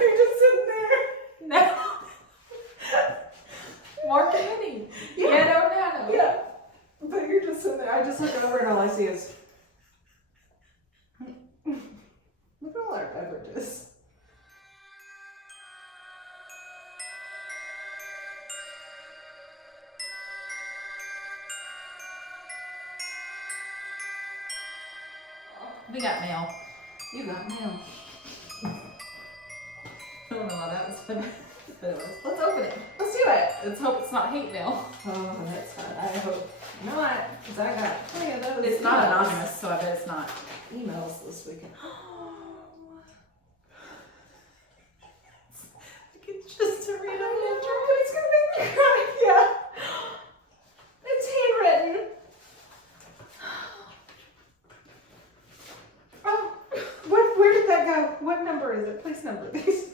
You're just sitting there. No. More candy. Yeah. Yeah. But you're just sitting there. I just look over and all I see is, look at all our beverages. We got mail. You got mail. I don't know why that was funny. But it was. Let's open it. Let's do it. Let's hope it's not hate mail. Oh, that's fun. I hope. You know what? Because I got plenty of those. It's not anonymous, so I bet it's not. Emails this weekend. I can just read it. It's gonna make me cry. Yeah. It's handwritten. Oh, where did that go? What number is it? Please number these.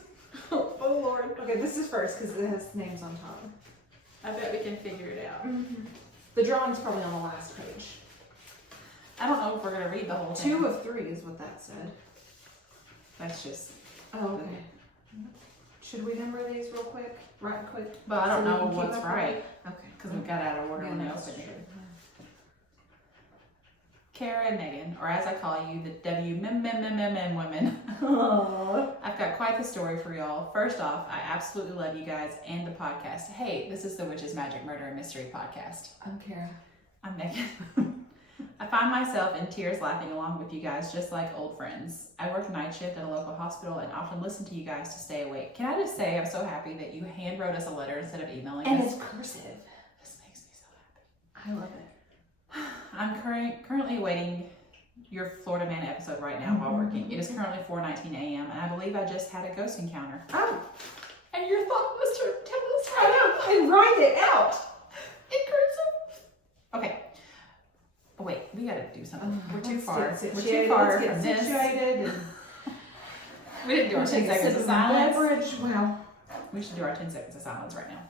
Oh Lord. Okay, this is first because it has names on top. I bet we can figure it out. Mm-hmm. The drawing's probably on the last page. I don't know if we're gonna read the whole thing. 2 of 3 is what that said. That's just. Oh, okay. Should we number these real quick? Right quick? But I don't So we know can keep what's up right. with it? Okay. Because we got out of order Yeah, on the that's opening. true. Kara and Megan, or as I call you, the WMMM women. Aww. I've got quite the story for y'all. First off, I absolutely love you guys and the podcast. Hey, this is the Witches, Magic, Murder, and Mystery podcast. I'm Kara. I'm Megan. I find myself in tears laughing along with you guys just like old friends. I work night shift at a local hospital and often listen to you guys to stay awake. Can I just say I'm so happy that you hand wrote us a letter instead of emailing And us. it's cursive. This makes me so happy. I love it. I'm currently awaiting your Florida Man episode right now while working. It is currently 4:19 a.m. and I believe I just had a ghost encounter. Oh, And your thought was to tell us I know. And write it out. in cursive. Okay. Oh, wait, we gotta do something. We're too far. We're too far from this. Situated. We didn't do our 10 seconds of silence. Beverage. Wow. We should do our 10 seconds of silence right now.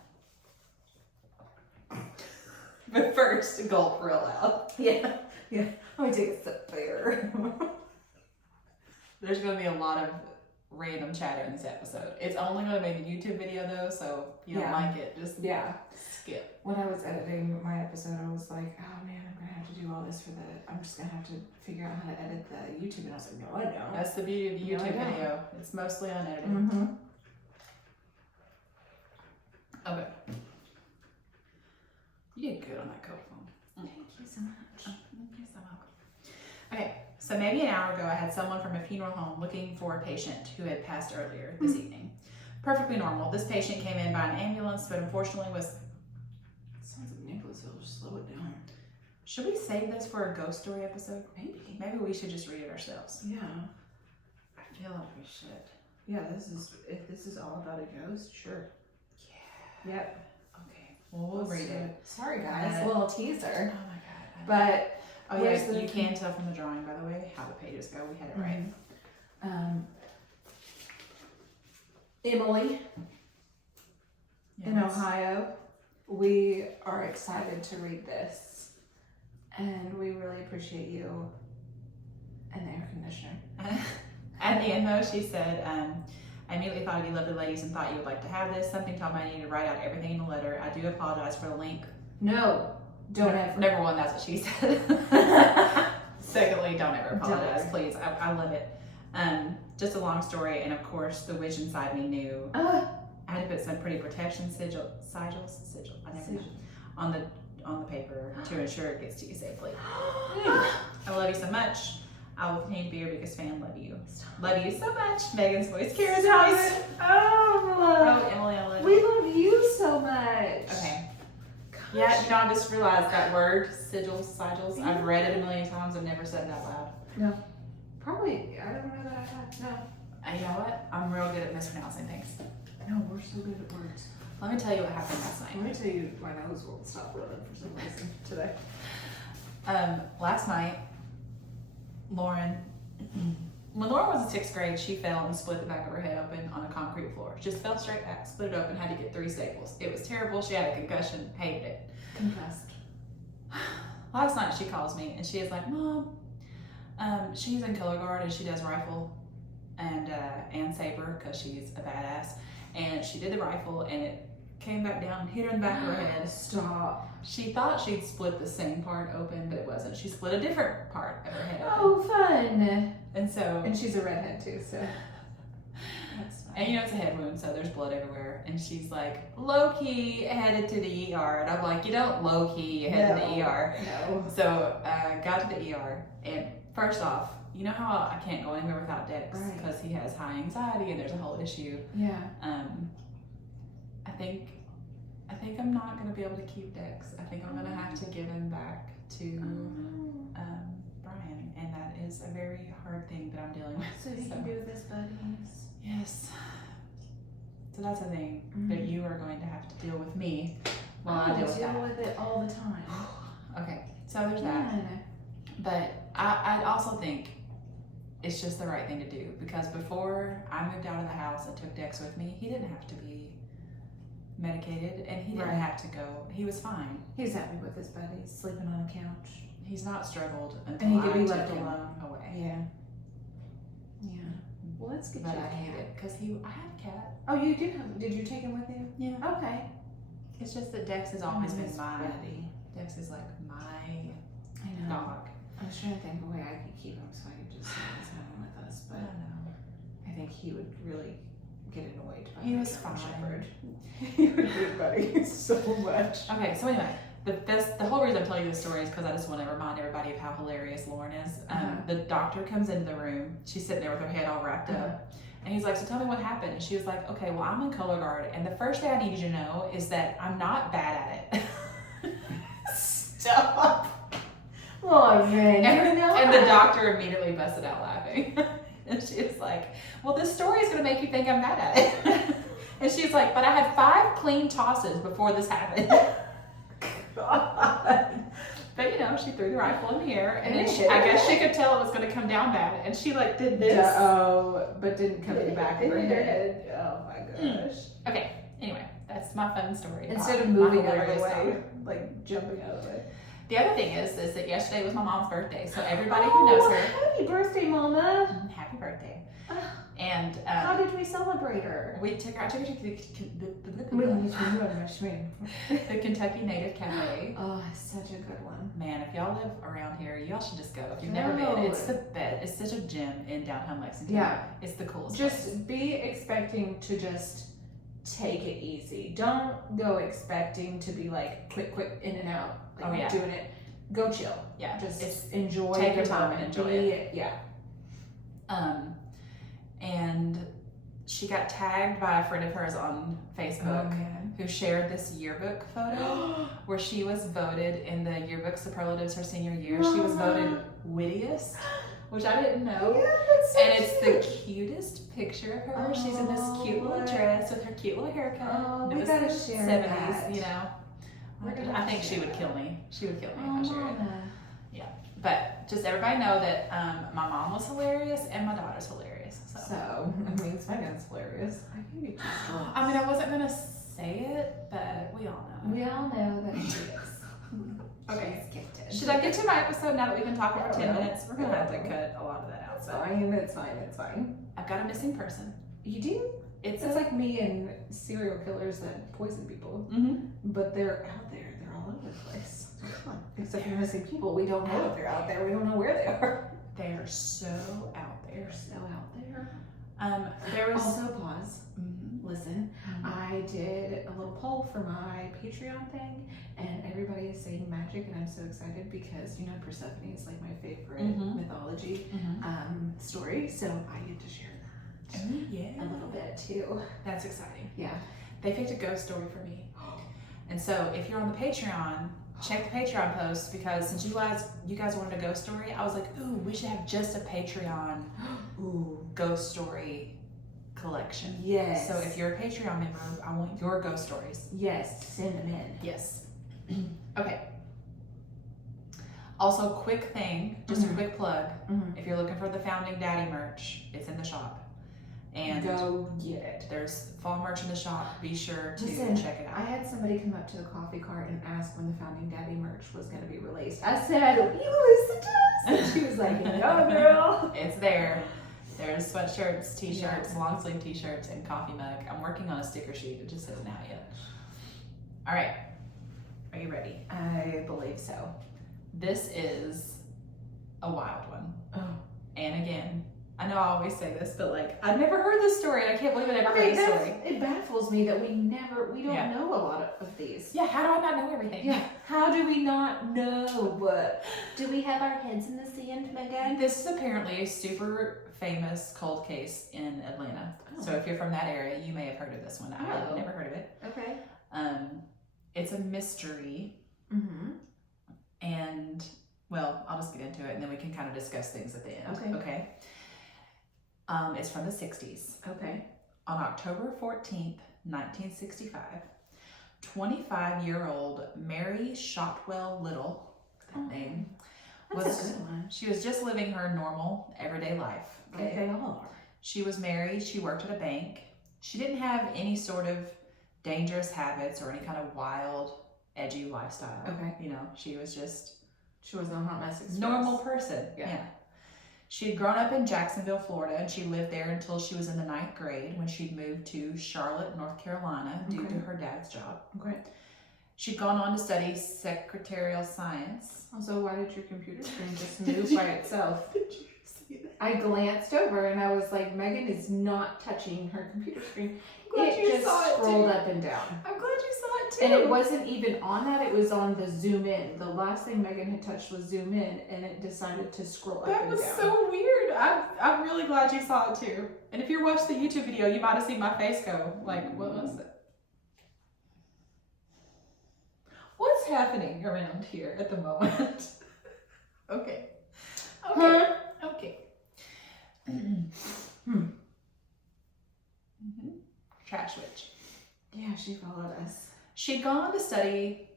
But first, gulp real loud. Yeah. Yeah. Let me take a sip there. There's going to be a lot of random chatter in this episode. It's only going to be the YouTube video though, so if you don't like it, just skip. When I was editing my episode, I was like, oh man, I'm going to have to do all this for I'm just going to have to figure out how to edit the YouTube. And I was like, no, I don't. That's the beauty of the No, I YouTube don't. video. It's mostly unedited. Mm-hmm. Okay. You did good on that coat phone. Thank you so much. Thank you so much. Okay, so maybe an hour ago I had someone from a funeral home looking for a patient who had passed earlier this evening. Perfectly normal. This patient came in by an ambulance, but unfortunately was... Sounds like Nicholas will just slow it down. Should we save this for a ghost story episode? Maybe. Maybe we should just read it ourselves. Yeah. I feel like we should. Yeah, if this is all about a ghost, sure. Yeah. Yep. Okay. Well, we'll read it. Sorry guys, Uh, a little teaser. Oh my god. But oh where's yeah, the- you can tell from the drawing, by the way, how the pages go. We had it right. Emily in Yes. Ohio, we are excited to read this, and we really appreciate you and the air conditioner. At the end though, she said, I immediately thought of you lovely ladies and thought you would like to have this. Something told me I needed to write out everything in the letter. I do apologize for the link. No, don't ever. Number one, that's what she said. Secondly, don't ever apologize, Don't. please. I love it. Just a long story, and of course, the witch inside me knew. I had to put some pretty protection sigils, I never know, on the paper to ensure it gets to you safely. I love you so much. I will continue to be your biggest fan. Love you. Love you so much. Megan's voice, Kara's voice. Oh, Emily, I love you. We love you so much. Okay. Yeah, you know, I just realized that word, sigils. I've read it a million times. I've never said it out loud. No. Probably, I don't know that I have. No. And you know what? I'm real good at mispronouncing things. No, we're so good at words. Let me tell you what happened last night. Let me tell you, my nose won't stop running for some reason today. Last night, when Lauren was in 6th grade, she fell and split the back of her head open on a concrete floor. Just fell straight back, split it open, had to get 3 staples. It was terrible. She had a concussion, hated it. Concussed. Last night she calls me and she is like, Mom, she's in color guard and she does rifle and Ann Saber, because she's a badass, and she did the rifle, and it came back down, hit her in the back of her head. Stop. She thought she'd split the same part open, but it wasn't. She split a different part of her head open. Oh, fun. And she's a redhead too, so. That's fine. And you know, it's a head wound, so there's blood everywhere. And she's like, low-key headed to the ER. And I'm like, you don't low-key head to the ER. No. So got to the ER. And first off, you know how I can't go anywhere without Dex because he has high anxiety and there's a whole issue. Yeah. I think I'm not going to be able to keep Dex. I think I'm going to have to give him back to Brian. And that is a very hard thing that I'm dealing with. So he can be with his buddies. Yes. So that's a thing that you are going to have to deal with me while I deal with it all the time. Okay, so there's that. But I also think it's just the right thing to do, because before I moved out of the house and took Dex with me, he didn't have to be medicated and he didn't have to go. He was fine. He's happy with his buddies, sleeping on a couch. He's not struggled until and he could I be took left him alone. away. Yeah. Yeah. Well, let's get But you a I hate cat. it because I have a cat. Oh, you do have? Did you take him with you? Yeah. Okay. It's just that Dex has always been my buddy. Dex is like my I know. dog. I was trying to think of a way I could keep him so I could just always have him with us, I but don't know. I think he would really get annoyed by He my was German fine. Shepherd. He would be buddy so much. Okay, so anyway, the whole reason I'm telling you this story is because I just want to remind everybody of how hilarious Lauren is. The doctor comes into the room. She's sitting there with her head all wrapped up. And he's like, so tell me what happened. And she was like, okay, well, I'm in color guard. And the first thing I need you to know is that I'm not bad at it. Stop. Lauren, and the doctor immediately busted out laughing. And she was like, well, this story is going to make you think I'm bad at it. And she's like, but I had 5 clean tosses before this happened. God. But you know, she threw the rifle in the air, and then I guess she could tell it was going to come down bad, and she like did this. But didn't come in the back of her head. Oh my gosh. Okay. Anyway, that's my fun story. Instead of moving out of the way, like jumping out of the way. The other thing is that yesterday was my mom's birthday, so everybody who knows her, happy birthday, Mama! Happy birthday. And how did we celebrate her? We took her to the Kentucky Native Cafe. Oh, it's such a good one. Man, if y'all live around here, y'all should just go. If you've never been, it's the best. It's such a gem in downtown Lexington. Yeah. It's the coolest Just place. be expecting to just take it easy. Don't go expecting to be like quick in and out. Like doing it. Go chill. Yeah. Just enjoy. Take your time and enjoy it. Yeah. And she got tagged by a friend of hers on Facebook who shared this yearbook photo where she was voted in the yearbook superlatives her senior year. She was voted wittiest, which I didn't know. Yeah, and it's the cutest picture of her. She's in this cute little dress with her cute little haircut. Oh, we it was gotta the share 70s, that. you know. I think she would kill me. She would kill me if I shared it. Yeah. But just everybody know that my mom was hilarious and my daughter's hilarious. So I mean, Megan's hilarious. I can get I mean, I wasn't gonna say it, but we all know. We all know that she is. Okay. She's gifted. Should I get to my episode now that we've been talking for 10 minutes? We're gonna have to cut a lot of that out. So It's fine. I've got a missing person. You do? It's like me and serial killers that poison people. But they're out there. They're all over the place. Except for missing people. We don't know if they're out there. We don't know where they are. They are so out there. They're so out there. There was also pause. Listen, I did a little poll for my Patreon thing, and everybody is saying magic, and I'm so excited because you know Persephone is like my favorite mythology story, so I get to share that a little bit too. That's exciting. Yeah, they picked a ghost story for me, and so if you're on the Patreon. Check the Patreon post because since you guys wanted a ghost story, I was like, ooh, we should have just a Patreon ghost story collection. Yes. So if you're a Patreon member, I want your ghost stories. Yes, send them in. Yes. Okay. Also, quick thing, just a quick plug. If you're looking for the Founding Daddy merch, it's in the shop. And go get it. There's fall merch in the shop. Be sure to check it out. I had somebody come up to the coffee cart and ask when the Founding Daddy merch was going to be released. I said, "You listen to us?" And she was like, "No, girl, it's there." There's sweatshirts, t-shirts, long sleeve t-shirts, and coffee mug. I'm working on a sticker sheet. It just isn't out yet. All right. Are you ready? I believe so. This is a wild one. Oh. And again, I know I always say this, but like, I've never heard this story, and I can't believe I never heard this story. It baffles me that we don't know a lot of these. Yeah, how do I not know everything? Yeah, how do we not know? Do we have our heads in the sand, Megan? This is apparently a super famous cold case in Atlanta. Oh. So if you're from that area, you may have heard of this one. I've never heard of it. Okay. It's a mystery. Mm-hmm. And, well, I'll just get into it, and then we can kind of discuss things at the end. Okay. It's from the 60s. Okay. On October 14th, 1965, 25-year-old Mary Shotwell Little, that name, that's a good one. She was just living her normal, everyday life. Okay. Like they all are. She was married. She worked at a bank. She didn't have any sort of dangerous habits or any kind of wild, edgy lifestyle. Okay. You know, she was a hot mess express. Normal person. Yeah. She had grown up in Jacksonville, Florida, and she lived there until she was in the 9th grade when she'd moved to Charlotte, North Carolina due to her dad's job. Okay. She'd gone on to study secretarial science. Also, why did your computer screen just move by itself? Did you see that? I glanced over and I was like, Megan is not touching her computer screen. It just scrolled up and down. I'm glad you saw it too. And it wasn't even on that, it was on the zoom in. The last thing Megan had touched was zoom in, and it decided to scroll up and down. That was so weird. I'm really glad you saw it too. And if you watched the YouTube video, you might have seen my face go, like, what was it? What's happening around here at the moment? Okay. Trash witch. Yeah, she followed us. She'd gone on to study,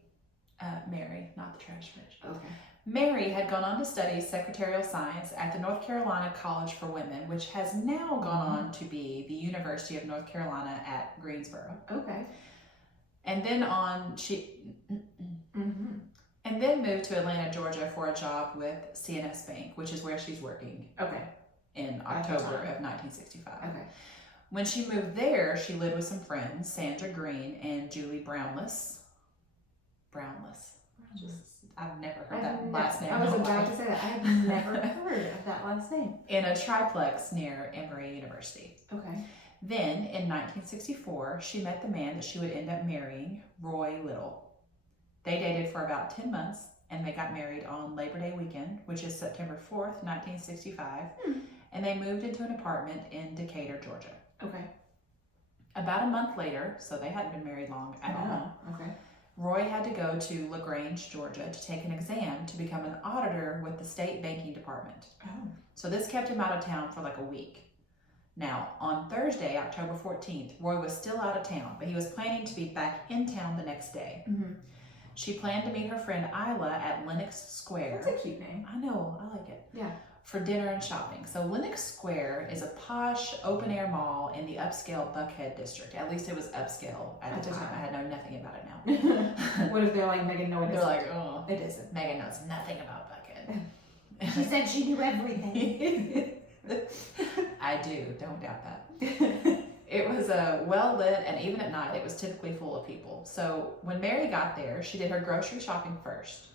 Mary, not the trash witch. Okay. Mary had gone on to study secretarial science at the North Carolina College for Women, which has now gone on to be the University of North Carolina at Greensboro. Okay. And then and then moved to Atlanta, Georgia for a job with C&S Bank, which is where she's working. Okay. In October of 1965. Okay. When she moved there, she lived with some friends, Sandra Green and Julie Brownless. I've never heard that last name. I was about to say that. I have never heard of that last name. In a triplex near Emory University. Okay. Then, in 1964, she met the man that she would end up marrying, Roy Little. They dated for about 10 months, and they got married on Labor Day weekend, which is September 4th, 1965, and they moved into an apartment in Decatur, Georgia. Okay. About a month later, so they hadn't been married long at all. Okay. Roy had to go to LaGrange, Georgia to take an exam to become an auditor with the state banking department. Oh. So this kept him out of town for like a week. Now, on Thursday, October 14th, Roy was still out of town, but he was planning to be back in town the next day. Mm-hmm. She planned to meet her friend Isla at Lenox Square. That's a cute name. I know, I like it. Yeah. For dinner and shopping. So Lenox Square is a posh, open-air mall in the upscale Buckhead district. At least it was upscale at the time. I had known nothing about it now. What if they're like, Megan, no, it isn't? They're like, oh, it isn't. Megan knows nothing about Buckhead. She said she knew everything. I do, don't doubt that. It was well-lit, and even at night, it was typically full of people. So when Mary got there, she did her grocery shopping first.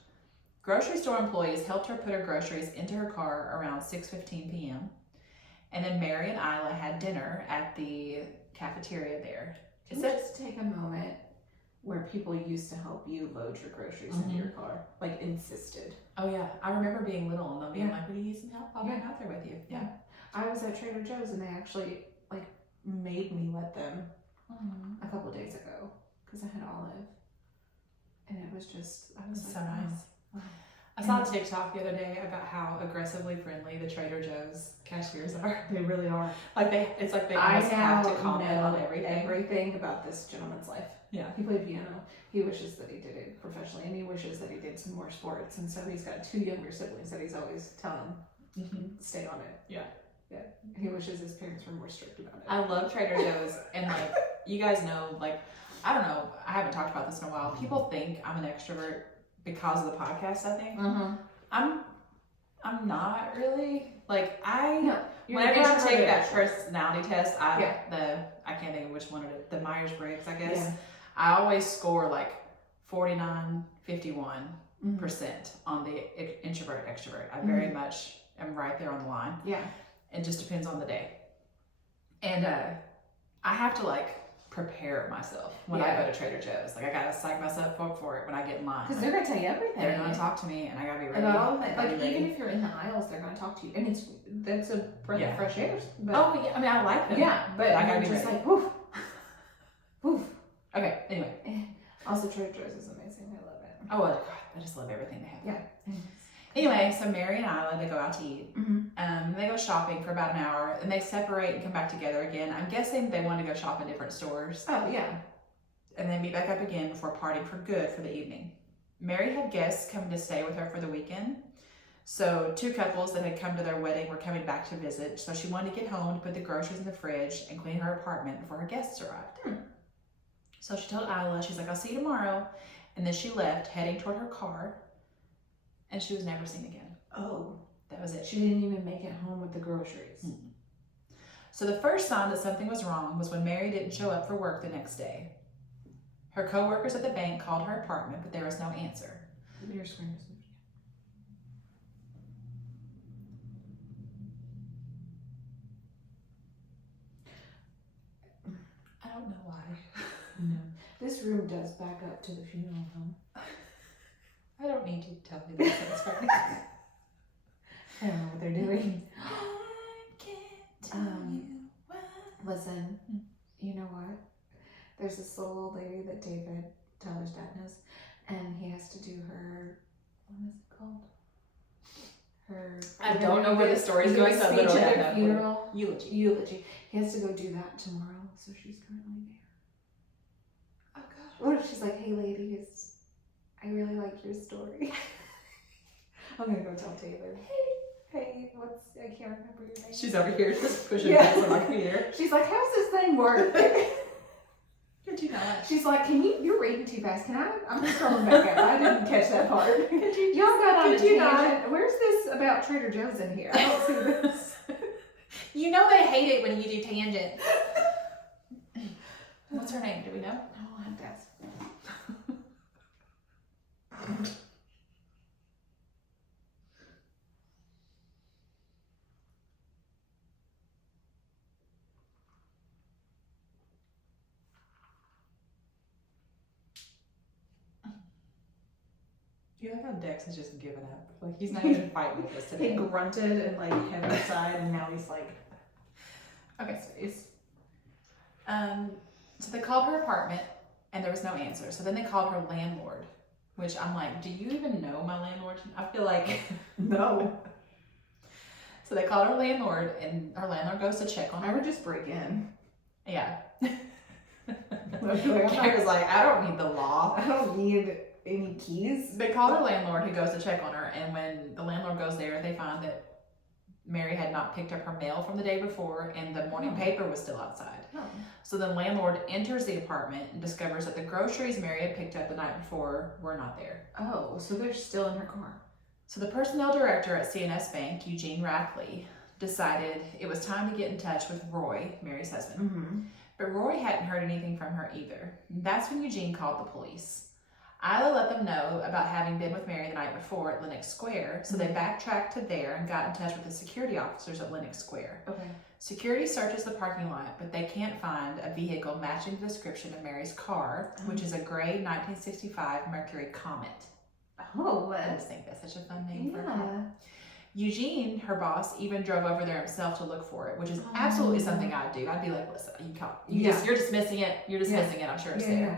Grocery store employees helped her put her groceries into her car around 6:15 p.m. And then Mary and Isla had dinner at the cafeteria there. Can we just take a moment where people used to help you load your groceries into your car? Like, insisted. Oh, yeah. I remember being little and them being like, would you need some help? I'll hang out there with you. Yeah. I was at Trader Joe's and they actually, like, made me let them a couple days ago because I had Olive. And it was just, I was so like, nice. Wow. I saw a TikTok the other day about how aggressively friendly the Trader Joe's cashiers are. They really are. Like it's like they almost have to comment on everything about this gentleman's life. Yeah. He played piano. He wishes that he did it professionally, and he wishes that he did some more sports. And so he's got 2 younger siblings that he's always telling, stay on it. Yeah. Yeah. He wishes his parents were more strict about it. I love Trader Joe's, and like you guys know, like I don't know, I haven't talked about this in a while. People think I'm an extrovert because of the podcast, I think. I'm not really. Like Whenever I take that personality test, I can't think of which one it is, the Myers-Briggs, I guess. Yeah. I always score like 49, 51% on the introvert, extrovert. I very much am right there on the line. Yeah. It just depends on the day. And I have to like prepare myself when I go to Trader Joe's. Like I gotta psych myself up for it when I get in line. Because they're gonna tell you everything. They're gonna talk to me, and I gotta be ready. About all of it. Like even if you're in the aisles, they're gonna talk to you, and that's a breath of fresh air. But, I mean I like them. Yeah, but I gotta be just ready. Like woof, woof. Okay. Anyway. Also, Trader Joe's is amazing. I love it. Oh God, I just love everything they have. Yeah. Anyway, so Mary and Isla, they go out to eat. They go shopping for about an hour, and they separate and come back together again. I'm guessing they want to go shop in different stores. Oh, yeah. And they meet back up again before partying for good for the evening. Mary had guests coming to stay with her for the weekend. So 2 couples that had come to their wedding were coming back to visit. So she wanted to get home to put the groceries in the fridge and clean her apartment before her guests arrived. So she told Isla, she's like, I'll see you tomorrow. And then she left, heading toward her car. And she was never seen again. Oh. That was it. She didn't even make it home with the groceries. So the first sign that something was wrong was when Mary didn't show up for work the next day. Her co-workers at the bank called her apartment, but there was no answer. Your screen is I don't know why. No. This room does back up to the funeral home. I don't need you to tell me those things right now. I don't know what they're doing. I can't tell you why. Listen, you know what? There's this little old lady that David, Tyler's dad, knows, and he has to do her, what is it called? Her... I don't know where the story's going, so speech at her funeral. Eulogy. He has to go do that tomorrow, so she's currently there. Oh, God. What if she's like, hey, ladies, I really like your story. I'm going to go tell Taylor. Hey, I can't remember your name. She's over here just pushing buttons on my computer. She's like, how's this thing work? Could you not? She's like, you're reading too fast. I'm just scrolling back up. I didn't catch that part. Y'all got on a tangent. Where's this about Trader Joe's in here? I don't see this. You know they hate it when you do tangents. What's her name? Do we know? I'll have to ask. You like how Dex has just given up. Like he's not even fighting with us today. He grunted and like head aside, and now he's like, okay, space. So they called her apartment, and there was no answer. So then they called her landlord, which I'm like, do you even know my landlord? I feel like no. So they called her landlord, and her landlord goes to check on her. I would just break in. Yeah. Okay, Kara's like, I don't need the law. I don't need any keys. They call her landlord, who goes to check on her, and when the landlord goes there, they find that Mary had not picked up her mail from the day before, and the morning paper was still outside. So the landlord enters the apartment and discovers that the groceries Mary had picked up the night before were not there. Oh, so they're still in her car. So the personnel director at C&S Bank, Eugene Rackley, decided it was time to get in touch with Roy, Mary's husband. But Roy hadn't heard anything from her either. That's when Eugene called the police. Isla let them know about having been with Mary the night before at Lenox Square, so they backtracked to there and got in touch with the security officers at Lenox Square. Okay. Security searches the parking lot, but they can't find a vehicle matching the description of Mary's car, which is a gray 1965 Mercury Comet. Oh, I just think that's such a fun name for a yeah. car. Eugene, her boss, even drove over there himself to look for it, which is absolutely something I'd do. I'd be like, listen, you're dismissing it. You're dismissing it. I'm sure it's there. Yeah.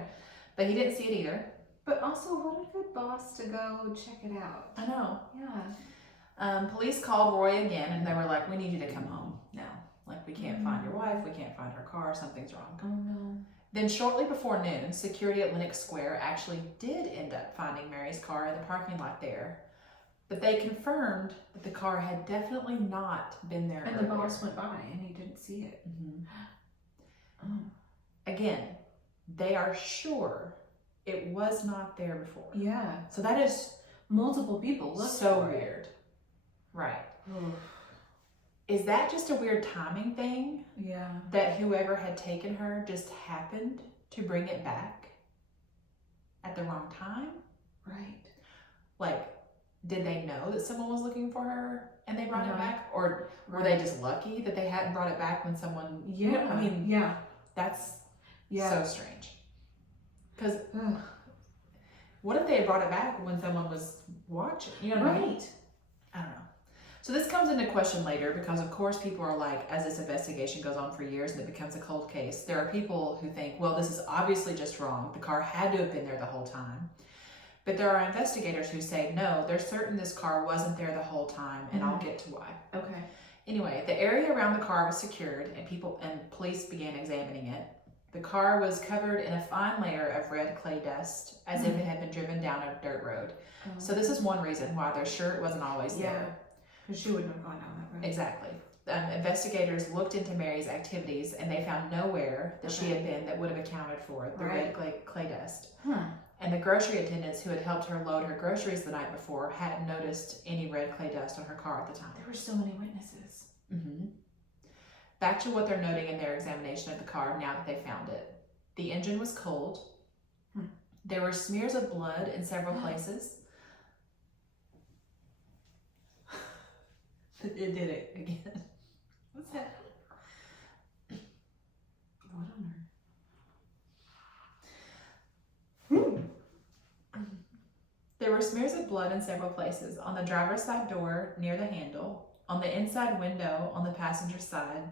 But he didn't see it either. But also, what a good boss to go check it out. I know. Yeah. Police called Roy again, and they were like, we need you to come home now. Like, we can't find your wife. We can't find her car. Something's wrong. Oh, no. Then shortly before noon, security at Lenox Square actually did end up finding Mary's car in the parking lot there. But they confirmed that the car had definitely not been there And earlier. the boss went by and he didn't see it. Again, they are sure it was not there before. Yeah. So that is multiple people looked so for weird. Right. is that just a weird timing thing? Yeah. That whoever had taken her just happened to bring it back at the wrong time? Right. Like, did they know that someone was looking for her and they brought it back? Or were Right. they just lucky that they hadn't brought it back when someone... Yeah. I mean, yeah. That's Yeah. so strange. Because what if they had brought it back when someone was watching? You know what I mean? Right. I don't know. So this comes into question later because, of course, people are like, as this investigation goes on for years and it becomes a cold case, there are people who think, well, this is obviously just wrong. The car had to have been there the whole time. But there are investigators who say, no, they're certain this car wasn't there the whole time, and I'll get to why. Okay. Anyway, the area around the car was secured, and police began examining it. The car was covered in a fine layer of red clay dust, as if it had been driven down a dirt road. Oh. So this is one reason why they're sure it wasn't always there. Because she wouldn't have gone down that road. Exactly. Investigators looked into Mary's activities, and they found nowhere that she had been that would have accounted for the red clay dust. Huh. And the grocery attendants who had helped her load her groceries the night before hadn't noticed any red clay dust on her car at the time. There were so many witnesses. Mm-hmm. Back to what they're noting in their examination of the car now that they found it. The engine was cold. There were smears of blood in several places. It did it again. What's that? What on earth? There were smears of blood in several places. On the driver's side door, near the handle. On the inside window, on the passenger side.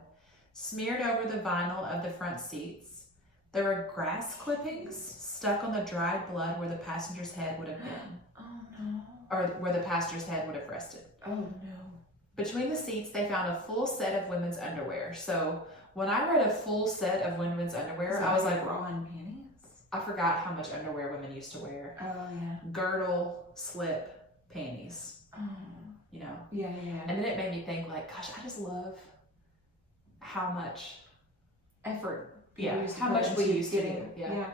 Smeared over the vinyl of the front seats. There were grass clippings stuck on the dried blood where the passenger's head would have been. Oh no. Or where the passenger's head would have rested. Oh no. Between the seats, they found a full set of women's underwear. So when I read a full set of women's underwear, I was like, bra and panties? I forgot how much underwear women used to wear. Oh yeah. Girdle, slip, panties. Oh. You know? Yeah. And then it made me think, like, gosh, I just love how much effort. How much we used to do. Yeah.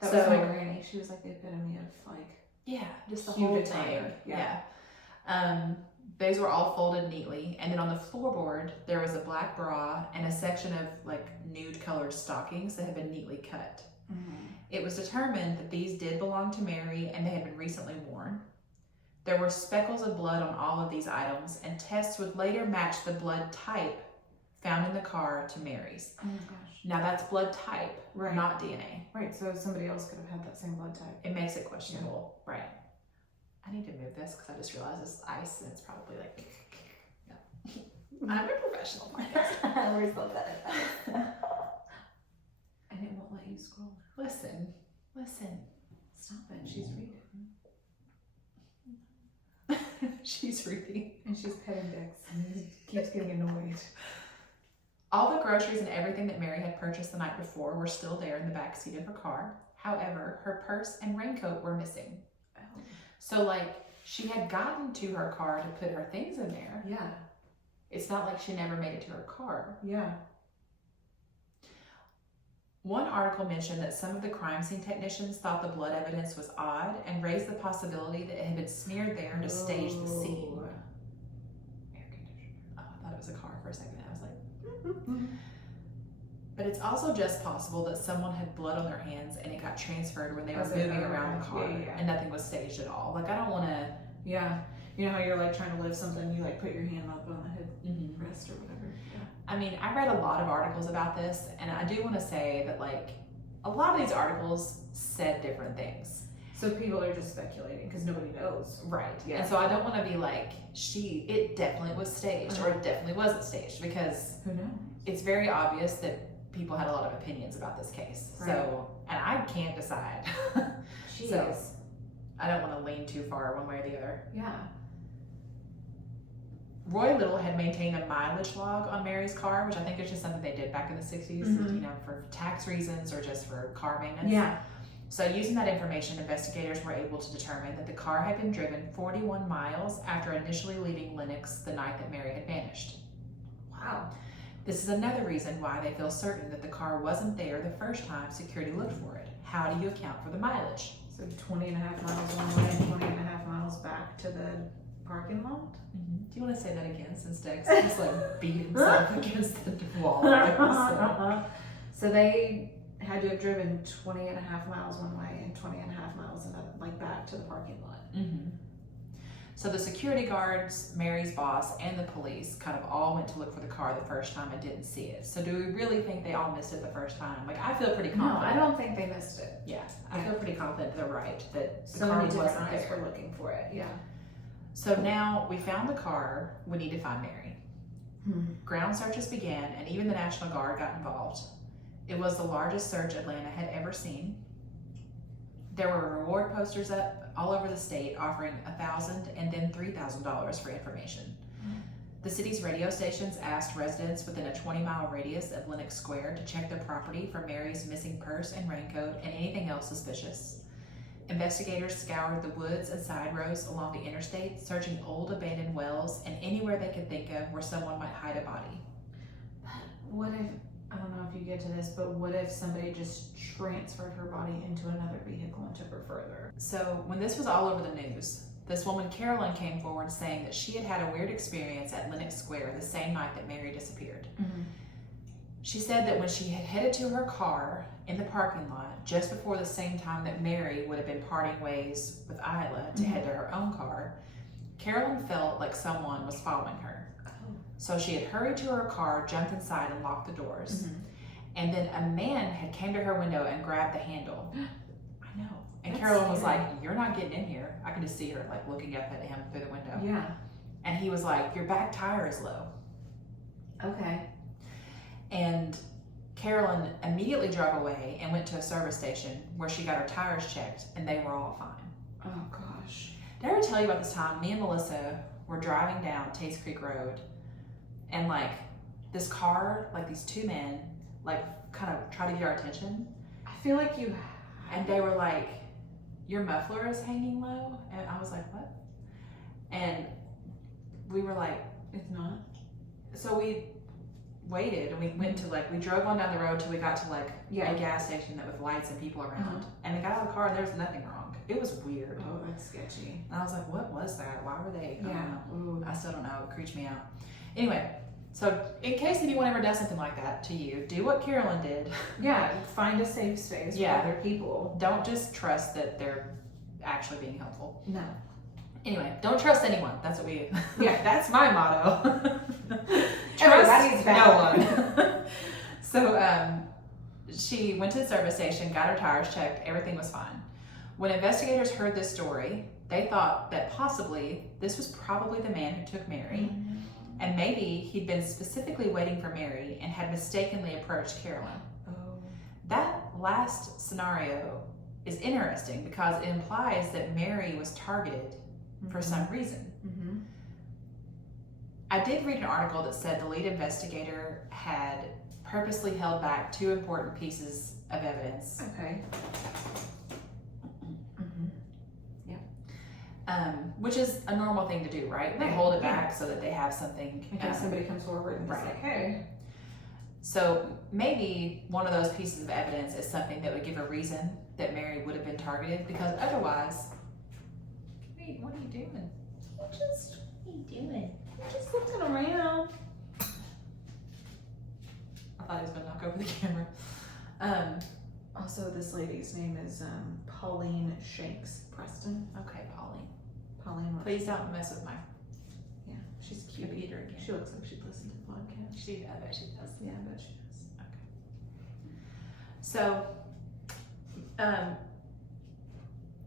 That was my granny. She was like the epitome of like. Yeah, just the cute whole attire. thing. Yeah. Those were all folded neatly, and then on the floorboard there was a black bra and a section of like nude colored stockings that had been neatly cut. Mm-hmm. It was determined that these did belong to Mary and they had been recently worn. There were speckles of blood on all of these items, and tests would later match the blood type found in the car to Mary's. Oh my gosh. Now that's blood type, not DNA. Right, so somebody else could have had that same blood type. It makes it questionable. Yeah. Right. I need to move this because I just realized it's ice and it's probably like, yeah. I'm a professional. We're so bad at that. And it won't let you scroll. Listen. Stop it, she's reading. She's reading. And she's petting Dix and keeps getting annoyed. All the groceries and everything that Mary had purchased the night before were still there in the back seat of her car. However, her purse and raincoat were missing. Oh. So, like, she had gotten to her car to put her things in there. Yeah. It's not like she never made it to her car. Yeah. One article mentioned that some of the crime scene technicians thought the blood evidence was odd and raised the possibility that it had been smeared there to stage the scene. Air conditioner. Oh, I thought it was a car for a second. I was like, But it's also just possible that someone had blood on their hands and it got transferred when they were moving around the car and nothing was staged at all. Like, I don't want to... Yeah. You know how you're like trying to lift something, you like put your hand up on the head rest or whatever. Yeah. I mean, I read a lot of articles about this, and I do want to say that, like, a lot of these articles said different things. So people are just speculating because nobody knows. Right. Yeah. And so I don't want to be like, it definitely was staged or it definitely wasn't staged, because who knows? It's very obvious that people had a lot of opinions about this case. Right. So, and I can't decide. So I don't want to lean too far one way or the other. Yeah. Roy Little had maintained a mileage log on Mary's car, which I think is just something they did back in the 60s, you know, for tax reasons or just for car maintenance. Yeah. So using that information, investigators were able to determine that the car had been driven 41 miles after initially leaving Lenox the night that Mary had vanished. Wow. This is another reason why they feel certain that the car wasn't there the first time security looked for it. How do you account for the mileage? So 20 and a half miles one way, 20 and a half miles back to the parking lot. Mm-hmm. Do you want to say that again, since Dex just like beat himself against the wall? So they had to have driven 20 and a half miles one way and 20 and a half miles another, like back to the parking lot. Mm-hmm. So the security guards, Mary's boss, and the police kind of all went to look for the car the first time and didn't see it. So do we really think they all missed it the first time? Like, I feel pretty confident. No, I don't think they missed it. Yeah, I feel pretty confident they're right, that the So car many different wasn't eyes there. were looking for it. Yeah. So now we found the car, we need to find Mary. Ground searches began, and even the National Guard got involved. It was the largest search Atlanta had ever seen. There were reward posters up all over the state offering $1,000 and then $3,000 for information. The city's radio stations asked residents within a 20-mile radius of Lenox Square to check their property for Mary's missing purse and raincoat and anything else suspicious. Investigators scoured the woods and side roads along the interstate, searching old abandoned wells and anywhere they could think of where someone might hide a body. What if, I don't know if you get to this, but what if somebody just transferred her body into another vehicle and took her further? So when this was all over the news, this woman Carolyn came forward saying that she had had a weird experience at Lenox Square the same night that Mary disappeared. She said that when she had headed to her car in the parking lot just before the same time that Mary would have been parting ways with Isla to head to her own car, Carolyn felt like someone was following her. So she had hurried to her car, jumped inside, and locked the doors. And then a man had came to her window and grabbed the handle. I know. And That's Carolyn was scary. like, "You're not getting in here." I can just see her like looking up at him through the window. Yeah. And he was like, "Your back tire is low." Okay. And Carolyn immediately drove away and went to a service station where she got her tires checked, and they were all fine. Oh gosh. Did I ever tell you about this time me and Melissa were driving down Taste Creek Road, and like this car, like these two men, like kind of tried to get our attention, I feel like you. and they were like, "Your muffler is hanging low," and I was like, "What?" And we were like, It's not. so we waited and we went to like, we drove on down the road till we got to like a gas station that with lights and people around, and we got out of the car and there was nothing wrong. It was weird. Oh, that's sketchy. And I was like, what was that? Why were they? I don't know. Ooh. I still don't know. It creeped me out. Anyway, so in case anyone ever does something like that to you, do what Carolyn did. Yeah. Find a safe space Yeah. for other people. Don't just trust that they're actually being helpful. No. Anyway, don't trust anyone. That's what we. Yeah. That's my motto. Everybody's Trust no bad. one. So she went to the service station, got her tires checked. Everything was fine. When investigators heard this story, they thought that possibly this was probably the man who took Mary, and maybe he'd been specifically waiting for Mary and had mistakenly approached Carolyn. Oh. That last scenario is interesting because it implies that Mary was targeted for some reason. I did read an article that said the lead investigator had purposely held back two important pieces of evidence. Okay. Which is a normal thing to do, right? They Right, hold it back so that they have something. In case somebody comes forward and is right. like, hey. So maybe one of those pieces of evidence is something that would give a reason that Mary would have been targeted, because otherwise, wait, what are you doing? What are you doing? Just looking around. I thought he was going to knock over the camera. Also, this lady's name is Pauline Shanks Preston. Okay, Pauline. Pauline. Please don't mess with my Yeah, she's cute. computer again. She looks like she'd listen to the podcast. I bet she does. Yeah, I bet she does. So,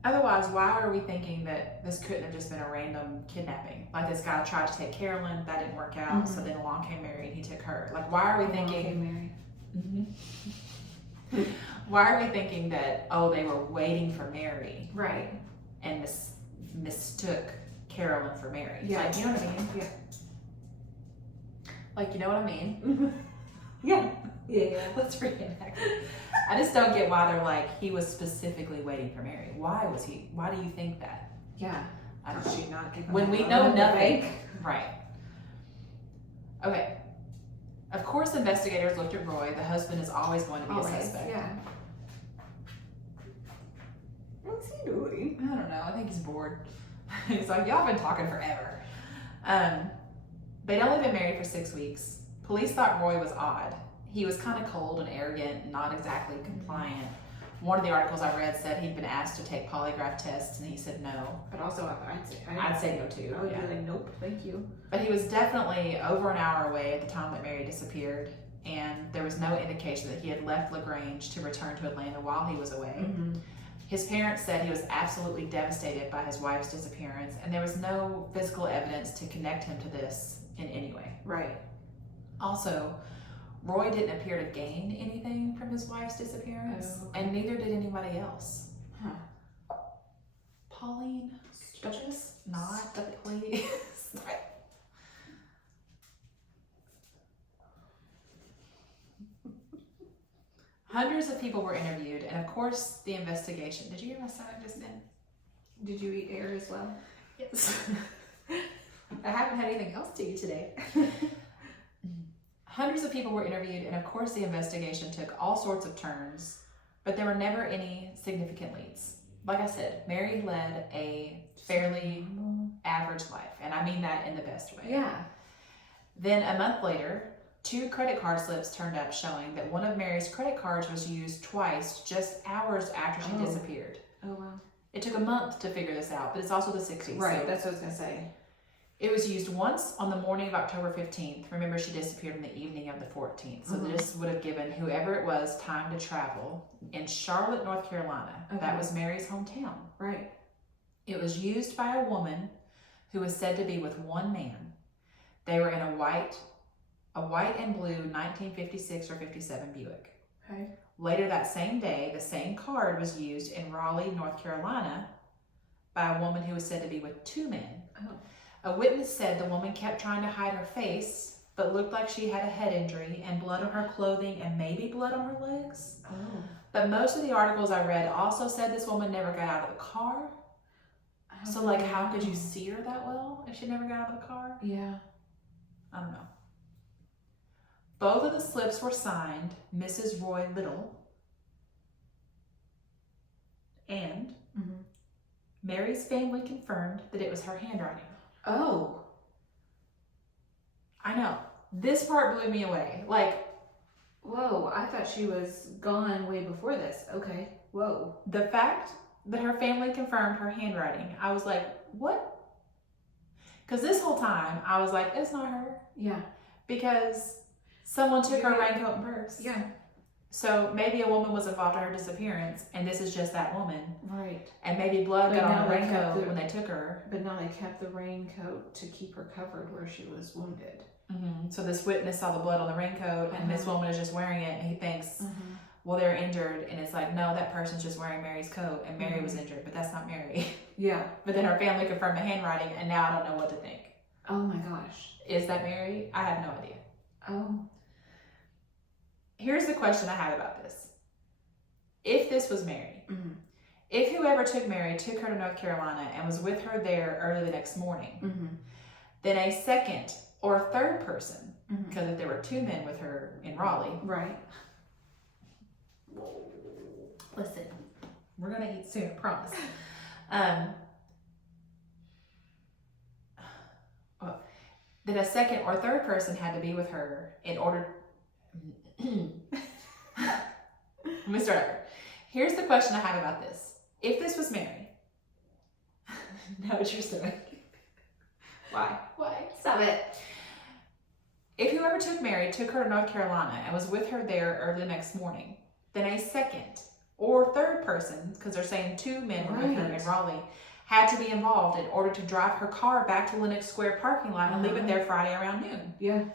otherwise, why are we thinking that this couldn't have just been a random kidnapping? Like this guy tried to take Carolyn, that didn't work out, so then along came Mary and he took her. Like, why are we thinking? Mary. Why are we thinking that, oh, they were waiting for Mary Right. and mistook Carolyn for Mary? Yeah. Like, you know what I mean? Yeah. Like, you know what I mean? Yeah. Yeah. Let's reenact it. I just don't get why they're like, he was specifically waiting for Mary. Why do you think that? Yeah. I don't Did know. she not give When him we a know moment to nothing. think? Right. Okay. Of course, investigators looked at Roy. The husband is always going to be Always, a suspect. yeah. What's he doing? I don't know. I think he's bored. He's like, y'all been talking forever. They'd only been married for 6 weeks. Police thought Roy was odd. He was kind of cold and arrogant, not exactly compliant. One of the articles I read said he'd been asked to take polygraph tests, and he said no. But also, I'd say no too. I would be like, nope, thank you. But he was definitely over an hour away at the time that Mary disappeared, and there was no indication that he had left LaGrange to return to Atlanta while he was away. Mm-hmm. His parents said he was absolutely devastated by his wife's disappearance, and there was no physical evidence to connect him to this in any way. Right. Also, Roy didn't appear to gain anything from his wife's disappearance, and neither did anybody else. Huh. Pauline, just not, please. Hundreds of people were interviewed, and of course, the investigation. Did you hear my stomach just then? Did you eat air as well? Yes. I haven't had anything else to eat today. Hundreds of people were interviewed, and of course the investigation took all sorts of turns, but there were never any significant leads. Like I said, Mary led a fairly average life, and I mean that in the best way. Yeah. Then a month later, 2 credit card slips turned up showing that one of Mary's credit cards was used twice just hours after she disappeared. Oh, wow. It took a month to figure this out, but it's also the 60s. Right, so that's what I was going to say. it was used once on the morning of October 15th. Remember, she disappeared on the evening of the 14th. So this would have given whoever it was time to travel in Charlotte, North Carolina. Okay. That was Mary's hometown. Right. It was used by a woman who was said to be with one man. They were in a white and blue 1956 or 57 Buick. Okay. Later that same day, the same card was used in Raleigh, North Carolina by a woman who was said to be with 2 men. Oh. A witness said the woman kept trying to hide her face, but looked like she had a head injury and blood on her clothing and maybe blood on her legs. Oh. But most of the articles I read also said this woman never got out of the car. So, like, how could you see her that well if she never got out of the car? Yeah. I don't know. Both of the slips were signed Mrs. Roy Little, and Mary's family confirmed that it was her handwriting. Oh. I know. This part blew me away. Like, whoa, I thought she was gone way before this. Okay. Whoa. the fact that her family confirmed her handwriting, I was like, what? Because this whole time, I was like, it's not her. Yeah. Because someone took her raincoat and purse. Yeah. So maybe a woman was involved in her disappearance, and this is just that woman. Right. And maybe blood But got on now the they kept raincoat the- when they took her. But now they kept the raincoat to keep her covered where she was wounded. So this witness saw the blood on the raincoat, and this woman is just wearing it, and he thinks, well, they're injured. And it's like, no, that person's just wearing Mary's coat, and Mary was injured, but that's not Mary. Yeah. But then her family confirmed the handwriting, and now I don't know what to think. Oh my gosh. Is that Mary? I have no idea. Oh. Here's the question I have about this. If this was Mary, if whoever took Mary took her to North Carolina and was with her there early the next morning, then a second or third person, because if there were 2 men with her in Raleigh. Right. Listen, we're going to eat soon, I promise. That a second or third person had to be with her in order. Let me start over. Here's the question I have about this. If this was Mary, now what you're doing. Why? Why? Stop it. If whoever took Mary took her to North Carolina and was with her there early the next morning, then a second or third person, because they're saying 2 men were with her in Raleigh, had to be involved in order to drive her car back to Lenox Square parking lot and leave it there Friday around noon. Yeah.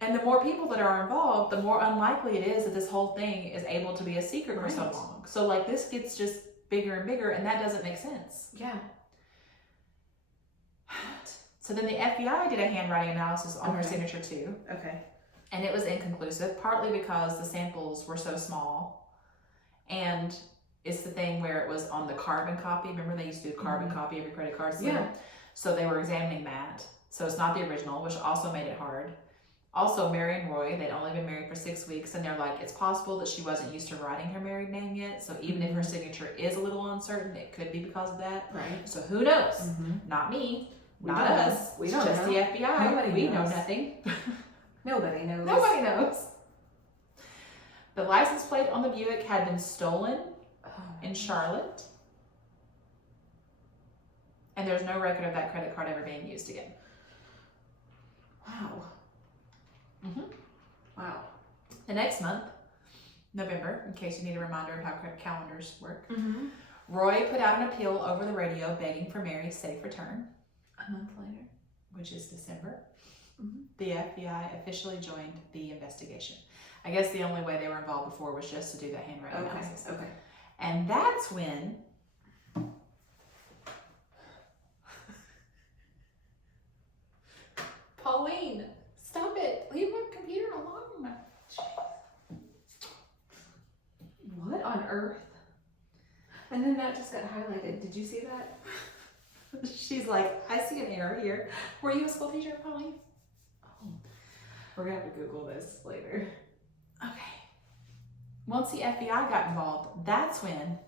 And the more people that are involved, the more unlikely it is that this whole thing is able to be a secret for so long. So, like, this gets just bigger and bigger, and that doesn't make sense. Yeah. So then the FBI did a handwriting analysis on her signature too. Okay. And it was inconclusive, partly because the samples were so small. And it's the thing where it was on the carbon copy. Remember they used to do carbon copy every credit card? Yeah. So they were examining that. So it's not the original, which also made it hard. Also, Mary and Roy, they'd only been married for 6 weeks, and they're like, it's possible that she wasn't used to writing her married name yet, so even if her signature is a little uncertain, it could be because of that. Right. So who knows? Not me. Not us. We It's don't just know. the FBI. Nobody We know knows. nothing. Nobody knows. Nobody knows. The license plate on the Buick had been stolen in Charlotte, and there's no record of that credit card ever being used again. Wow. Wow. The next month, November, in case you need a reminder of how calendars work, Roy put out an appeal over the radio begging for Mary's safe return. A month later, which is December, the FBI officially joined the investigation. I guess the only way they were involved before was just to do the handwriting analysis. Okay. And that's when Pauline, stop it. Leave my computer alone. What on earth? And then that just got highlighted. Did you see that? She's like, I see an error here. Were you a school teacher, Pauline? Oh. We're going to have to Google this later. Okay. Once the FBI got involved, that's when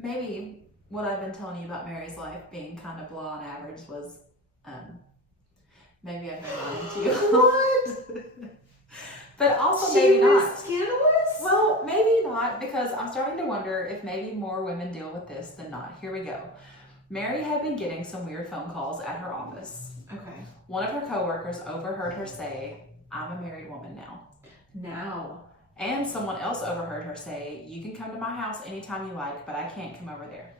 maybe what I've been telling you about Mary's life being kind of blah on average was maybe I've been lying to you. What? But also She maybe was not. scandalous? Well, maybe not, because I'm starting to wonder if maybe more women deal with this than not. Here we go. Mary had been getting some weird phone calls at her office. Okay. One of her coworkers overheard her say, I'm a married woman now. Now. And someone else overheard her say, you can come to my house anytime you like, but I can't come over there.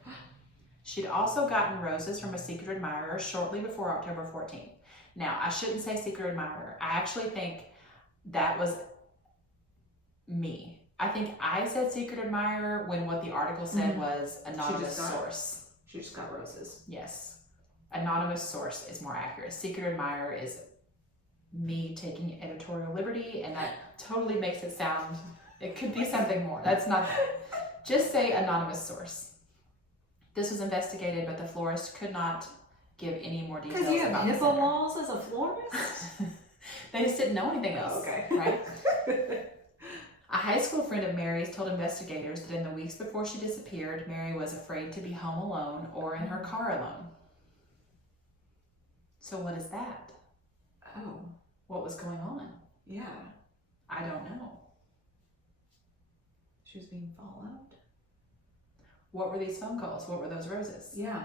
She'd also gotten roses from a secret admirer shortly before October 14th. Now, I shouldn't say secret admirer. I actually think that was me. I think I said secret admirer when what the article said was anonymous source. She just got roses. Yes. Anonymous source is more accurate. Secret admirer is me taking editorial liberty, and that totally makes it sound, it could be something more. That's not that. Just say anonymous source. This was investigated, but the florist could not give any more details Because you have about HIPAA the laws as a florist? They just didn't know anything else. Oh, okay. Right? A high school friend of Mary's told investigators that in the weeks before she disappeared, Mary was afraid to be home alone or in her car alone. So what is that? Oh. What was going on? Yeah. I don't know. She was being followed? What were these phone calls? What were those roses? Yeah.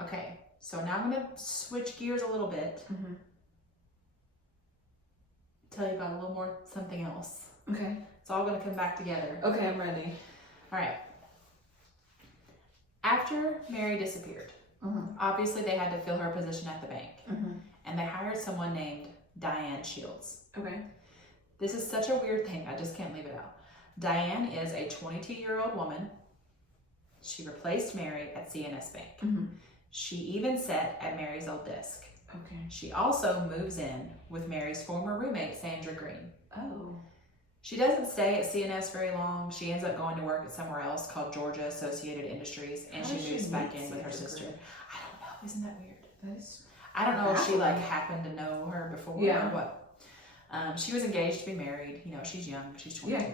Okay, so now I'm going to switch gears a little bit. Tell you about a little more something else. Okay. It's all going to come back together. Okay, I'm ready. All right. After Mary disappeared, obviously they had to fill her position at the bank. And they hired someone named Diane Shields. Okay. This is such a weird thing. I just can't leave it out. Diane is a 22-year-old woman. She replaced Mary at CNS Bank. She even sat at Mary's old desk. Okay. She also moves in with Mary's former roommate, Sandra Green. Oh. She doesn't stay at CNS very long. She ends up going to work at somewhere else called Georgia Associated Industries, and she moves back in with her sister. I don't know. Isn't that weird? That is. I don't know if she happened to know her before or what. She was engaged to be married. You know, she's young. She's 22. Yeah.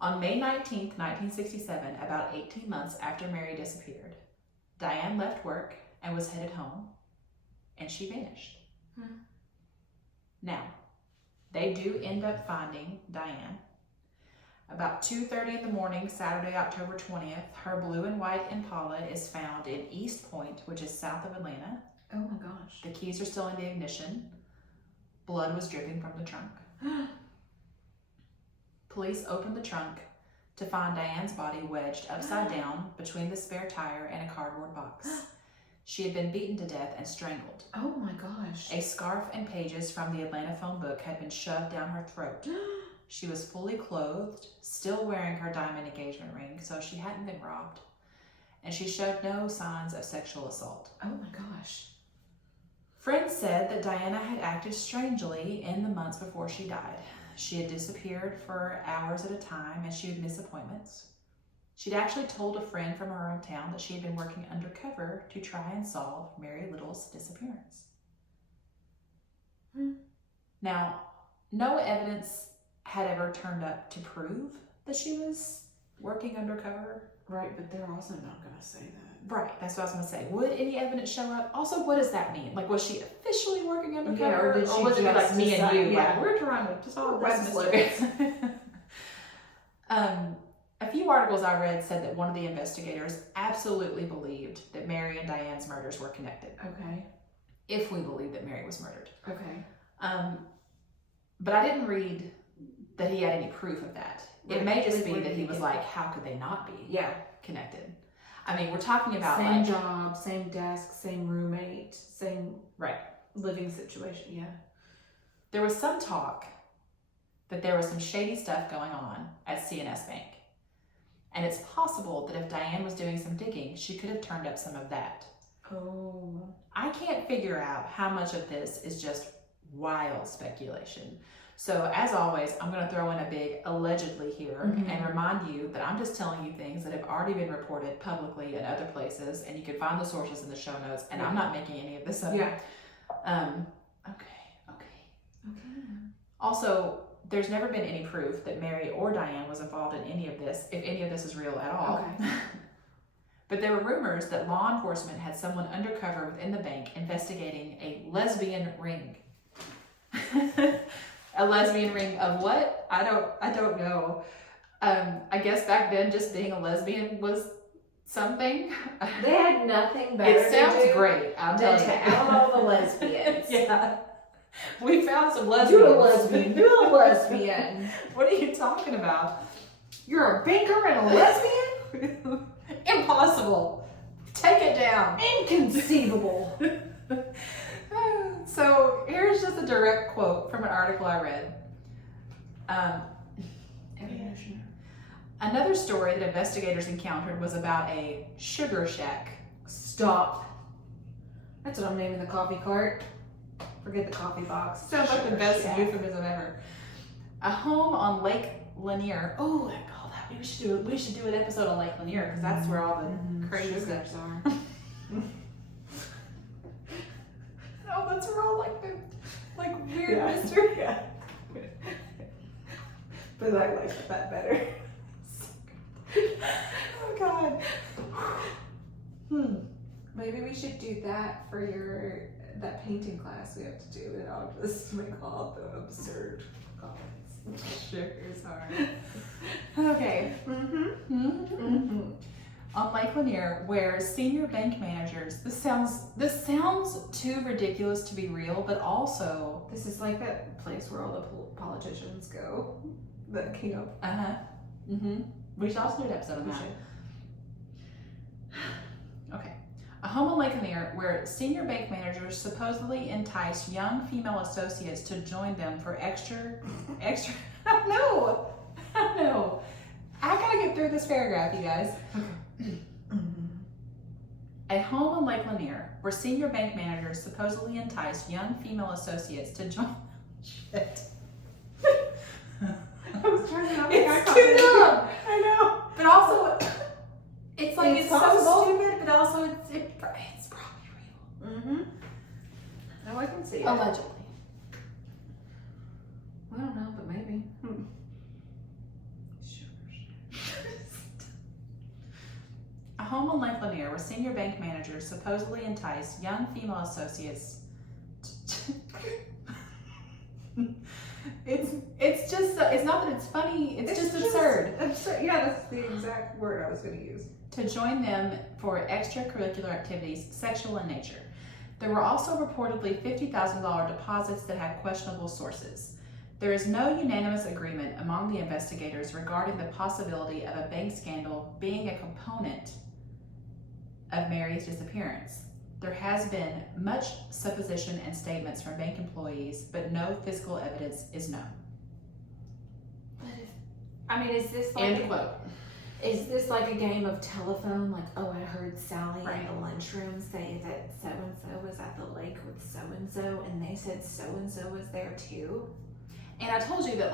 On May 19th, 1967, about 18 months after Mary disappeared, Diane left work and was headed home, and she vanished. Now, they do end up finding Diane. About 2:30 in the morning, Saturday, October 20th, her blue and white Impala is found in East Point, which is south of Atlanta. Oh my gosh. The keys are still in the ignition. Blood was dripping from the trunk. Police opened the trunk to find Diane's body wedged upside down between the spare tire and a cardboard box. She had been beaten to death and strangled. Oh my gosh. A scarf and pages from the Atlanta phone book had been shoved down her throat. She was fully clothed, still wearing her diamond engagement ring, so she hadn't been robbed. And she showed no signs of sexual assault. Oh my gosh. Friends said that Diana had acted strangely in the months before she died. She had disappeared for hours at a time, and she would miss appointments. She'd actually told a friend from her hometown that she had been working undercover to try and solve Mary Little's disappearance. Now, no evidence had ever turned up to prove that she was working undercover. Right, but they're also not going to say that. Right, that's what I was going to say. Would any evidence show up? Also, what does that mean? Like, was she officially working undercover? Yeah, or did she was it like me and you? Yeah. Like, we're trying to solve this Let's mystery. A few articles I read said that one of the investigators absolutely believed that Mary and Diane's murders were connected. Okay. If we believe that Mary was murdered. Okay. But I didn't read that he had any proof of that. Right. It may just be that he was like, how could they not be connected? I mean, we're talking about same job, same desk, same roommate, same right living situation. Yeah. There was some talk that there was some shady stuff going on at C&S Bank. And it's possible that if Diane was doing some digging, she could have turned up some of that. Oh. I can't figure out how much of this is just wild speculation. So as always, I'm going to throw in a big allegedly here and remind you that I'm just telling you things that have already been reported publicly in other places, and you can find the sources in the show notes, and I'm not making any of this up. Yeah. Okay. Also, there's never been any proof that Mary or Diane was involved in any of this, if any of this is real at all. Okay. But there were rumors that law enforcement had someone undercover within the bank investigating a lesbian ring. A lesbian ring of what? I don't know. I guess back then just being a lesbian was something. They had nothing better It sounds great. I'm than telling you. to out all the lesbians. Yeah. We found some lesbians. You're a lesbian. You're a lesbian. What are you talking about? You're a banker and a lesbian? Impossible. Take it down. Inconceivable. So here's just a direct quote from an article I read. Another story that investigators encountered was about a sugar shack. Stop. That's what I'm naming the coffee cart. Forget the coffee box. Sounds like the best euphemism ever. A home on Lake Lanier. Oh, I call that. We should do an episode on Lake Lanier because that's where all the crazy stuff are. Oh, that's where all like weird mystery. Yeah. But I like that better. Oh God. Maybe we should do that for that painting class we have to do, and I'll just make all the absurd comments. Sugars are. Okay. On Lake Lanier, where senior bank managers, this sounds too ridiculous to be real, but also this is like that place where all the politicians go, the camp. We should also do an episode on that. Okay. A home on Lake Lanier where senior bank managers supposedly entice young female associates to join them for extra. No. I gotta get through this paragraph, you guys. A home on Lake Lanier where senior bank managers supposedly enticed young female associates to join. Shit. I was trying to not It's too dumb. I know. But also, it's like it's so stupid, but also it's probably real. Oh, I can see it. Allegedly. I don't know, but maybe. A home on Lake Lanier where senior bank managers supposedly enticed young female associates. It's just it's not that it's funny. It's just absurd. Absurd. Yeah, that's the exact word I was going to use. To join them for extracurricular activities, sexual in nature. There were also reportedly $50,000 deposits that had questionable sources. There is no unanimous agreement among the investigators regarding the possibility of a bank scandal being a component of Mary's disappearance. There has been much supposition and statements from bank employees, but no physical evidence is known. Is this like End quote. Is this like a game of telephone? Like, oh, I heard Sally in the lunchroom say that so-and-so was at the lake with so-and-so, and they said so-and-so was there too? And I told you that,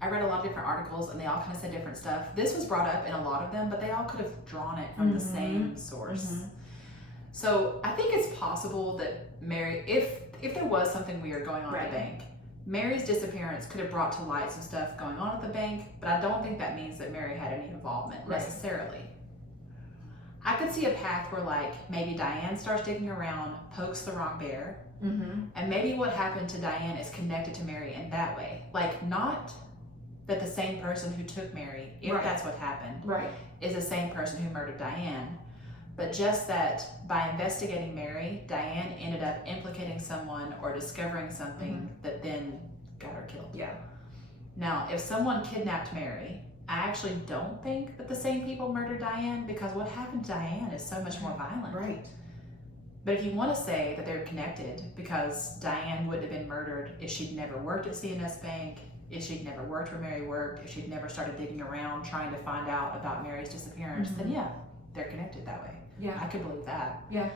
I read a lot of different articles, and they all kind of said different stuff. This was brought up in a lot of them, but they all could have drawn it from the same source. So I think it's possible that Mary, if if there was something weird going on at Right. the bank, Mary's disappearance could have brought to light some stuff going on at the bank, but I don't think that means that Mary had any involvement Right. necessarily. I could see a path where, like, maybe Diane starts digging around, pokes the wrong bear, and maybe what happened to Diane is connected to Mary in that way. Like, not that the same person who took Mary, if Right. that's what happened, Right. is the same person who murdered Diane, but just that by investigating Mary, Diane ended up implicating someone or discovering something that then got her killed. Yeah. Now, if someone kidnapped Mary, I actually don't think that the same people murdered Diane, because what happened to Diane is so much more violent. Right. But if you want to say that they're connected because Diane wouldn't have been murdered if she'd never worked at CNS Bank, if she'd never worked where Mary worked, if she'd never started digging around trying to find out about Mary's disappearance, then yeah, they're connected that way. Yeah. I could believe that. Yeah.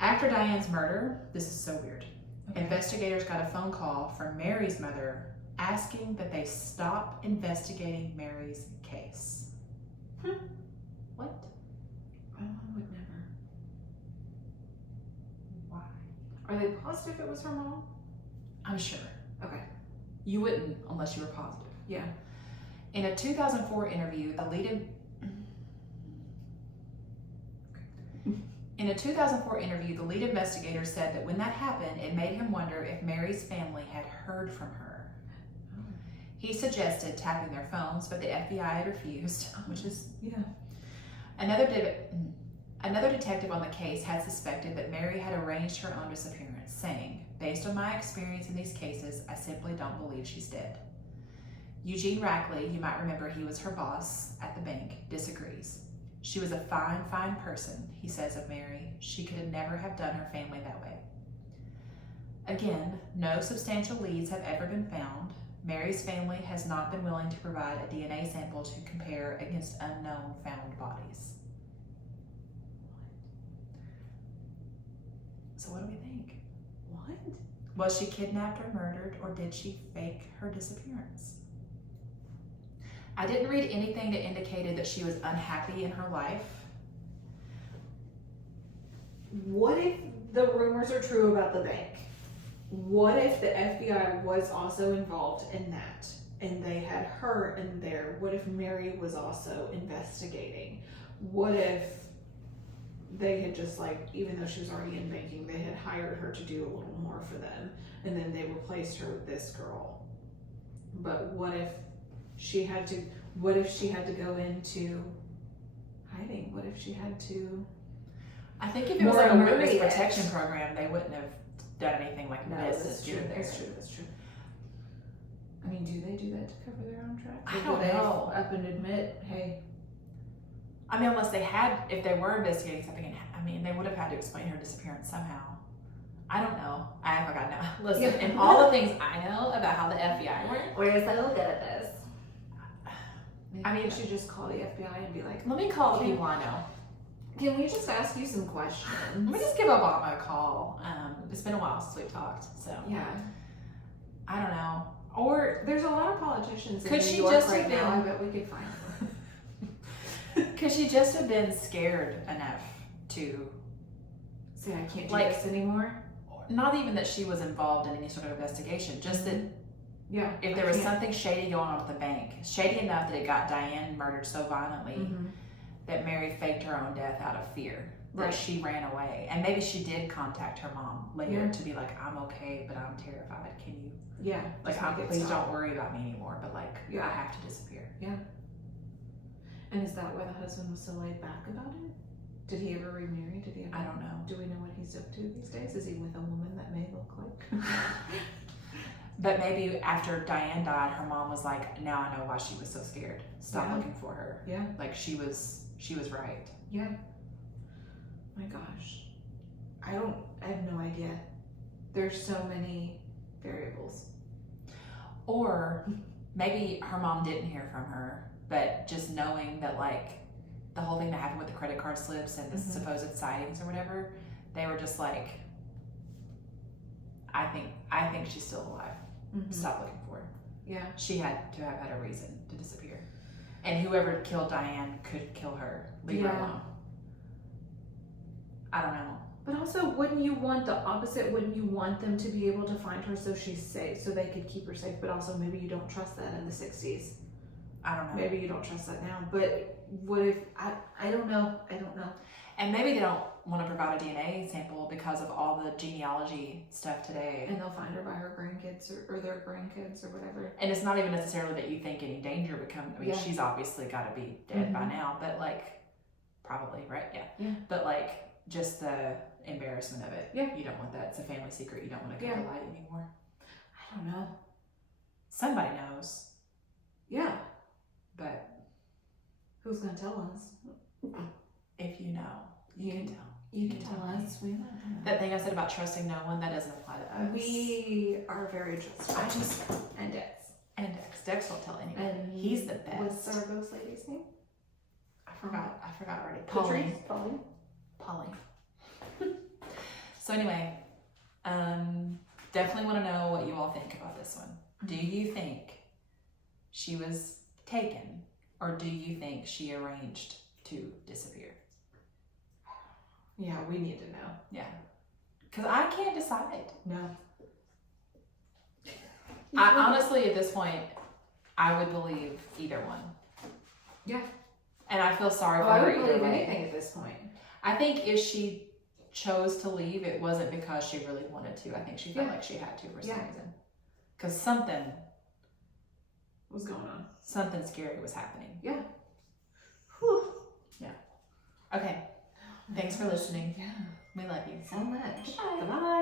After Diane's murder, this is so weird. Okay. Investigators got a phone call from Mary's mother asking that they stop investigating Mary's case. What? I would never. Why? Are they positive it was her mom? I'm sure. Okay. You wouldn't unless you were positive. Yeah. In a 2004 interview, the lead investigator said that when that happened, it made him wonder if Mary's family had heard from her. He suggested tapping their phones, but the FBI had refused, which is, Another detective on the case had suspected that Mary had arranged her own disappearance, saying, "Based on my experience in these cases, I simply don't believe she's dead." Eugene Rackley, you might remember he was her boss at the bank, disagrees. "She was a fine, fine person," he says of Mary. "She could never have done her family that way." Again, no substantial leads have ever been found. Mary's family has not been willing to provide a DNA sample to compare against unknown found bodies. So what do we think? What? Was she kidnapped or murdered, or did she fake her disappearance? I didn't read anything that indicated that she was unhappy in her life. What if the rumors are true about the bank? What if the FBI was also involved in that and they had her in there? What if Mary was also investigating? What if they had just, like, even though she was already in banking, they had hired her to do a little more for them and then they replaced her with this girl? But what if she had to go into hiding? What if she had to? I think if it was like a More witness immediate. protection program, they wouldn't have done anything like this. That's true. That's true. I mean, do they do that to cover their own tracks? I Or don't do they know. up and admit, hey, I mean, unless they had, if they were investigating something, I mean, they would have had to explain her disappearance somehow. I don't know. I act like I know. Listen, Yeah. and all the things I know about how the FBI works, We're so good at this. maybe I mean- we should just call the FBI and be like, let me call the people I know. can we just ask you some questions? Let me just give Obama a call. It's been a while since we've talked, so Yeah. I don't know. Or There's a lot of politicians in Could New she York just right have now. I been- bet we could find them. could she just have been scared enough to, Say, I can't do Like- this anymore. not even that she was involved in any sort of investigation, just that Yeah. if there was something shady going on at the bank, shady enough that it got Diane murdered so violently that Mary faked her own death out of fear, that Right. she ran away. And maybe she did contact her mom later Yeah. to be like, "I'm okay, but I'm terrified. Can you, Yeah. like, just make it please stop." don't worry about me anymore, but like, Yeah. I have to disappear." And is that why the husband was so laid back about it? Did he ever remarry? Did he ever? I don't know. Do we know what he's up to these days? Is he with a woman that may look like? But maybe after Diane died, her mom was like, "Now I know why she was so scared. Stop Yeah. looking for her." Yeah. Like she was right. Yeah. My gosh. I have no idea. There's so many variables. Or maybe her mom didn't hear from her, but just knowing that, like, the whole thing that happened with the credit card slips and the supposed sightings or whatever, they were just like, I think she's still alive. Stop looking for her. Yeah. She had to have had a reason to disappear. And whoever killed Diane could kill her. Leave her Yeah. alone. I don't know. But also, wouldn't you want the opposite? Wouldn't you want them to be able to find her so she's safe, so they could keep her safe? But also, maybe you don't trust that in the 60s. I don't know. Maybe you don't trust that now. But what if, I don't know. I don't know. And maybe they don't want to provide a DNA sample because of all the genealogy stuff today. And they'll find her by her grandkids or their grandkids or whatever. And it's not even necessarily that you think any danger would come. I mean, she's obviously got to be dead by now, but like, probably, right? Yeah. But like, just the embarrassment of it. Yeah. You don't want that. It's a family secret. You don't want to come to light anymore. I don't know. Somebody knows. Yeah. But who's going to tell us? If you know, you can tell. You can tell us. We know. That thing I said about trusting no one, that doesn't apply to us. We are very trustworthy. And Dex. And Dex. Dex won't tell anyone. And he's the best. What's our ghost lady's name? I forgot already. Pauline. So anyway, definitely want to know what you all think about this one. Do you think she was taken, or do you think she arranged to disappear? Yeah, we need to know. Yeah. Because I can't decide. No. I honestly, at this point, I would believe either one. Yeah. And I feel sorry for I her would either believe way. anything at this point. I think if she chose to leave, it wasn't because she really wanted to. I think she felt like she had to for some reason. Because something was going on. Something scary was happening. Yeah. Whew. Yeah. Okay. Thanks for listening. Yeah. We love you so much. Bye. Bye.